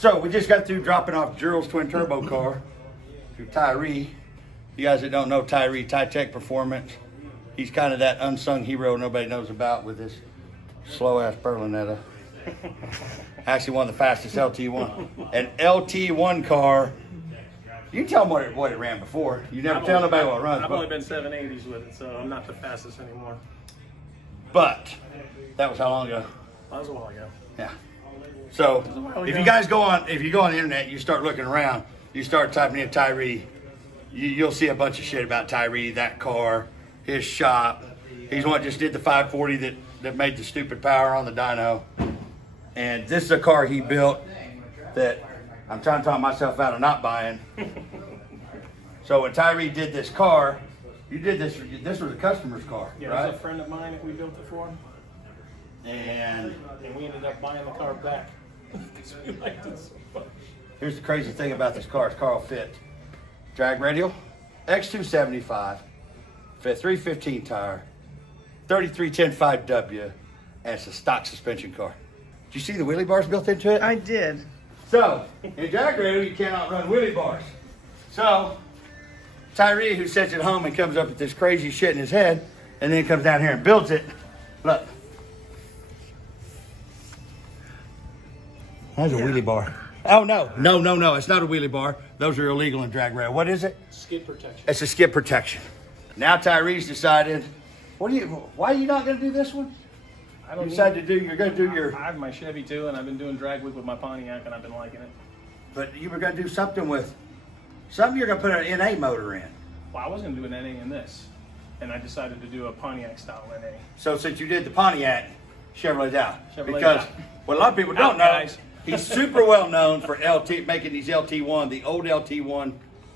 So we just got through dropping off Gerald's twin turbo car to Tyree. You guys that don't know Tyree, Tech Performance, he's kind of that unsung hero nobody knows about with this slow-ass Berlinetta. Actually one of the fastest LT1. An LT1 car. You can tell them what it ran before. You never tell nobody what it runs. I've only been 780s with it, so I'm not the fastest anymore. But that was how long ago? That was a while ago. Yeah. So if you guys go on, the internet, you start looking around, you start typing in Tyree, you'll see a bunch of shit about Tyree, that car, his shop. He's one that just did the 540 that made the stupid power on the dyno. And this is a car he built that I'm trying to talk myself out of not buying. So when Tyree did this car, you did this was a customer's car, yeah, right? It was a friend of mine that we built it for. And we ended up buying the car back. We liked it so much. Here's the crazy thing about this car. This car will fit drag radial, X275, fit 315 tire, 3310 5W, and it's a stock suspension car. Did you see the wheelie bars built into it? I did. So, in drag radial, you cannot run wheelie bars. So, Tyree, who sits at home and comes up with this crazy shit in his head, and then comes down here and builds it. Look. That's a wheelie bar. Oh, no. No. It's not a wheelie bar. Those are illegal in drag rail. What is it? Skid protection. It's a skid protection. Now Tyree's decided, why are you not going to do this one? I don't You're going to do your... I have my Chevy too, and I've been doing drag week with my Pontiac, and I've been liking it. But you were going to do something you're going to put an NA motor in. Well, I was going to do an NA in this, and I decided to do a Pontiac style NA. So since you did the Pontiac, Chevrolet down. Chevrolet Because down. what a lot of people don't know, Guys. he's super well known for making these LT1, the old LT1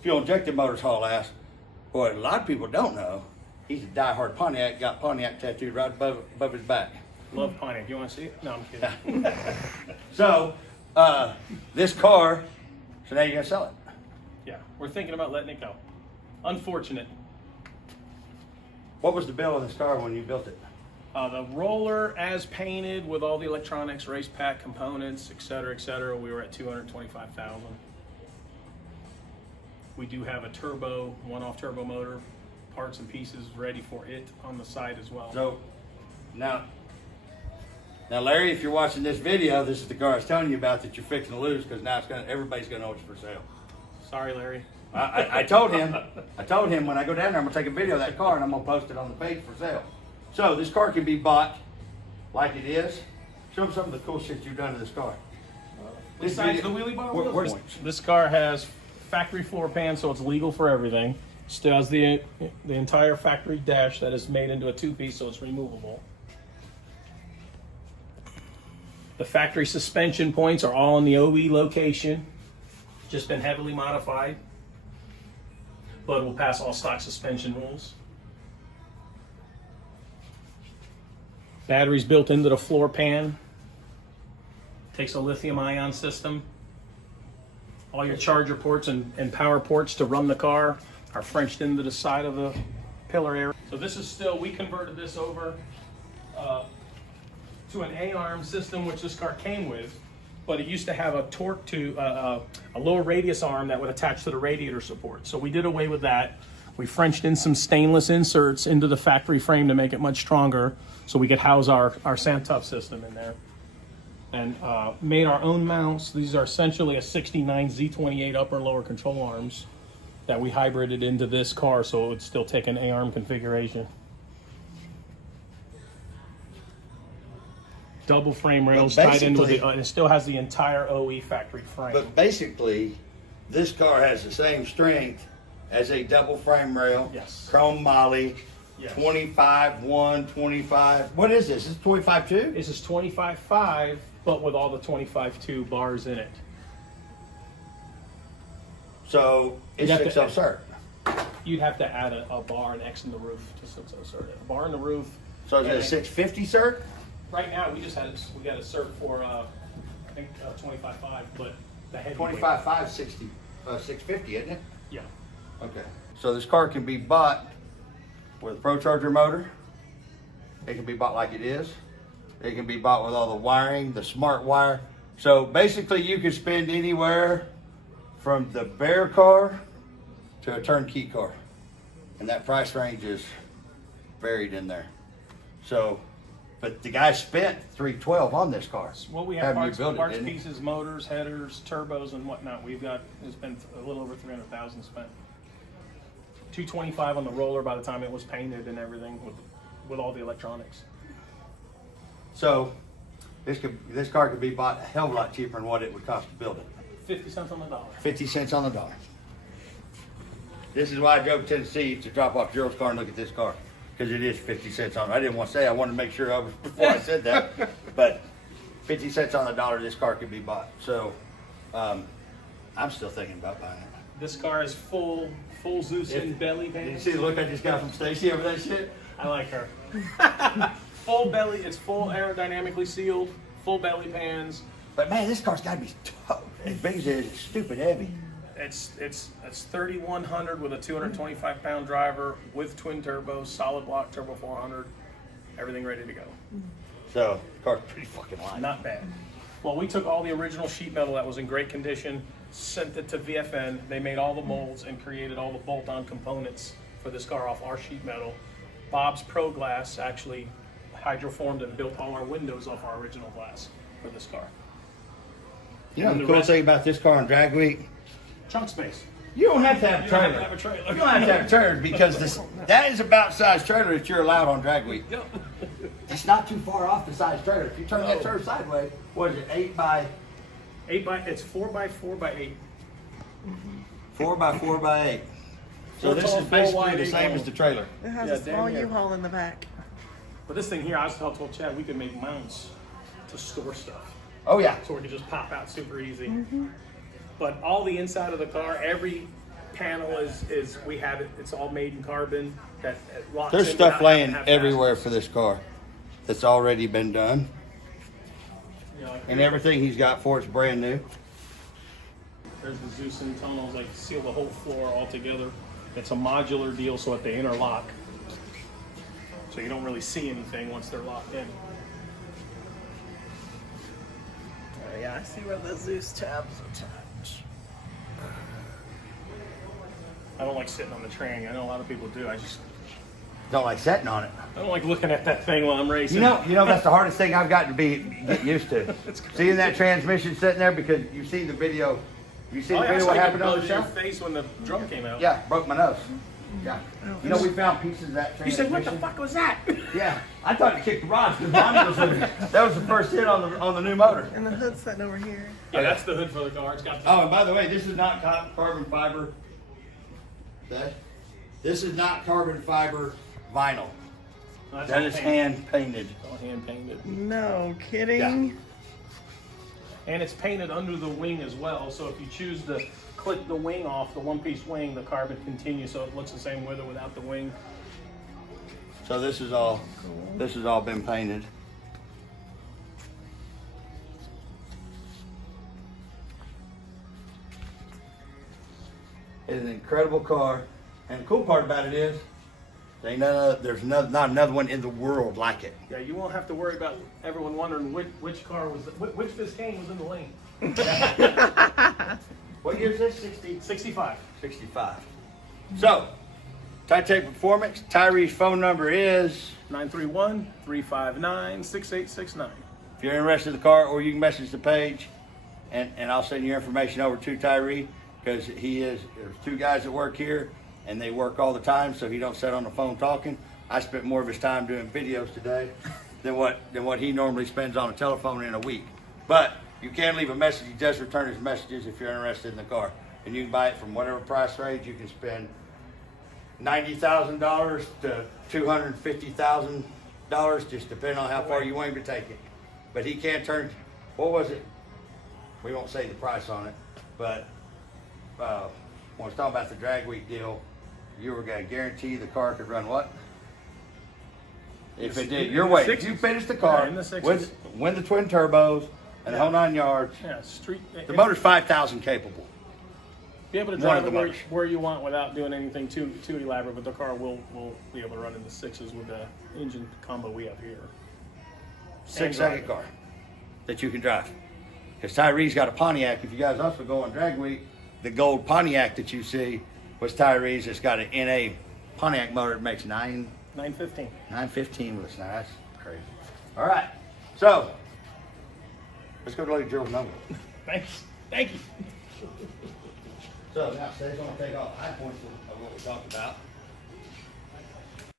fuel injected motors haul ass. What a lot of people don't know, he's a diehard Pontiac, got Pontiac tattooed right above his back. Love Pontiac. You want to see it? No, I'm kidding. So, this car, so now you're going to sell it. Yeah, we're thinking about letting it go. Unfortunate. What was the bill of this car when you built it? The roller as painted with all the electronics, race pack components, et cetera, we were at $225,000. We do have a turbo, one-off turbo motor, parts and pieces ready for it on the side as well. So, now Larry, if you're watching this video, this is the car I was telling you about that you're fixing to lose because now everybody's going to know it's for sale. Sorry, Larry. I told him when I go down there, I'm going to take a video of that car and I'm going to post it on the page for sale. So this car can be bought like it is. Show them some of the cool shit you've done to this car. Besides the wheelie bar Where's wheels, this car has factory floor pan, so it's legal for everything. Still has the entire factory dash that is made into a two-piece, so it's removable. The factory suspension points are all in the OE location. Just been heavily modified, but will pass all stock suspension rules. Batteries built into the floor pan. Takes a lithium ion system. All your charger ports and power ports to run the car are Frenched into the side of the pillar area. So this is still, we converted this over to an A-arm system, which this car came with, but it used to have a torque to a lower radius arm that would attach to the radiator support. So we did away with that. We Frenched in some stainless inserts into the factory frame to make it much stronger so we could house our Santuff system in there. And made our own mounts. These are essentially a 69 Z28 upper and lower control arms that we hybrided into this car so it would still take an A-arm configuration. Double frame rails tied into and it still has the entire OE factory frame. But basically, this car has the same strength as a double frame rail. Yes. Chrome moly. Yes. 25.1, 25. What is this? Is this 25.2? This is 25.5, but with all the 25.2 bars in it. So it's 6L cert. You'd have to add a bar, an X in the roof to 6L cert. A bar in the roof. So is it a 650 cert? Right now, we got a cert for I think 25.5, but the heavy 25.5, 60, 650, isn't it? Yeah. Okay. So this car can be bought with a Pro Charger motor. It can be bought like it is. It can be bought with all the wiring, the smart wire, So basically, you can spend anywhere from the bare car to a turnkey car, and that price range is varied in there. So, but the guy spent $312 on this car. Well, we have having you parts, build it, parts didn't he? pieces, motors, headers, turbos, and whatnot. It's been a little over 300,000 spent. 225 on the roller by the time it was painted and everything with all the electronics. So, this car could be bought a hell of a lot cheaper than what it would cost to build it. 50 cents on the dollar. 50 cents on the dollar. This is why I drove to Tennessee to drop off Gerald's car and look at this car, because it is 50 cents on it. I didn't want to say, I wanted to make sure before I said that, but 50 cents on the dollar, this car could be bought. So, I'm still thinking about buying it. This car is full Zeus in belly Did you pants. see the look I just got from Stacy over that shit? I like her. Full belly, it's full aerodynamically sealed, full belly pans. But man, this car's got to be tough. As big as it is, it's stupid heavy. It's 3,100 with a 225-pound driver with twin turbos, solid block turbo 400, everything ready to go. So, the car's pretty fucking light. Not bad. Well, we took all the original sheet metal that was in great condition, sent it to VFN. They made all the molds and created all the bolt-on components for this car off our sheet metal. Bob's Pro Glass actually hydroformed and built all our windows off our original glass for this car. You know And the the cool rest- thing about this car on drag week? Trunk space. You don't have to have a You don't have trailer. to have a trailer. You don't have to have a trailer because that is about size trailer that you're allowed on drag week. Yep. It's not too far off the size trailer. If you turn that trailer sideways, what is it? It's 4x4x8. 4x4x8. So Four this tall, is four basically wide, the eight same long. as the trailer. It has Yeah, a small damn near. U-Haul in the back. But this thing here, I told Chad we could make mounts to store stuff. Oh yeah. So we could just pop out super easy. But all the inside of the car, every panel is we have it. It's all made in carbon. That locks There's in stuff without having laying to have everywhere fasteners. for this car that's already been done. You know, like And everything he's got for it's brand new. there's the Zeus and tunnels, like seal the whole floor all together. It's a modular deal, so that they interlock. So you don't really see anything once they're locked in. Oh yeah, I see where the Zeus tabs attach. I don't like sitting on the tranny. I know a lot of people do. I Don't like sitting on it. don't like looking at that thing while I'm racing. You know that's the hardest thing I've got to get used to. Seeing that transmission sitting there because you see the video. You see the Oh, yeah, video I what saw happened you on blow the your show? face when the drum came out. Yeah, broke my nose. Yeah. You know we found pieces of that You transmission. said, "What the fuck was that?" Yeah, I thought it kicked the rods because mine was that was the first hit on the new motor. And the hood's sitting over here. Yeah, that's the hood for the car. It's got the Oh, and by the way, this is not carbon fiber. Okay? This is not carbon fiber vinyl. that's That all is painted. hand painted. It's all hand painted. No kidding. And it's painted under the wing as well. So if you choose to click the wing off, the one-piece wing, the carbon continues, so it looks the same with or without the wing. So this is all been painted. It's an incredible car, and the cool part about it is, there's not another one in the world like it. Yeah, you won't have to worry about everyone wondering which car was which Biscayne was in the lane. What year is this? 60? 65. 65. So, Titanic Performance, Tyree's phone number is, 931-359-6869. if you're interested in the car, or you can message the page, and I'll send your information over to Tyree, because there's two guys that work here, and they work all the time, so he don't sit on the phone talking. I spent more of his time doing videos today than what he normally spends on a telephone in a week. But you can leave a message. He does return his messages if you're interested in the car, and you can buy it from whatever price range. You can spend $90,000 to $250,000, just depending on how far you want him to take it. But he can turn. What was it? We won't say the price on it, but when I was talking about the drag week deal, you were going to guarantee the car could run what? If it did, your In the way. If 60s. you finish the car, Yeah, in the 60s. win the twin turbos and the whole 9 yards, Yeah, street. the motor's 5,000 capable. Be able to One drive of the it where, motors. where you want without doing anything too elaborate, but the car will be able to run in the sixes with the engine combo we have here. 6-second drive it. car that you can drive. Because Tyree's got a Pontiac. If you guys also go on Drag Week, the gold Pontiac that you see was Tyree's. It's got an NA Pontiac motor. It makes 915. 915 with us. Now that's crazy. All right, so let's go to Lady Gerald's number. Thanks. Thank you. So now Steve's gonna take off high points of what we talked about.